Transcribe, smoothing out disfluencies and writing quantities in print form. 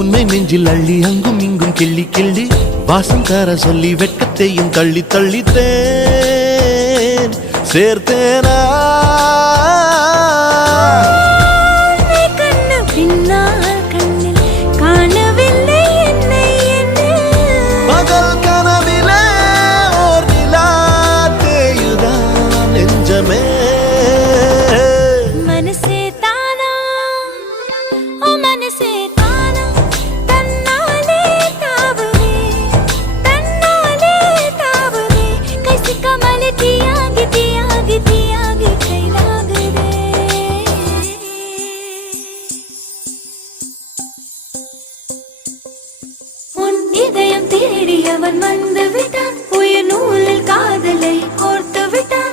உன்னை நெஞ்சில் அள்ளி அங்கும் இங்கும் கிள்ளி கிள்ளி வாசம் தர சொல்லி வெட்கத்தையும் தள்ளி தள்ளித்தேன் சேர்த்தேனா பகல் கனவிலே ஓர் நிலா தேயுதான் நெஞ்சமே இதயம் தேடியவன் வந்து விட்டான் உயிர் நூலில் காதலை கோர்த்து விட்டான்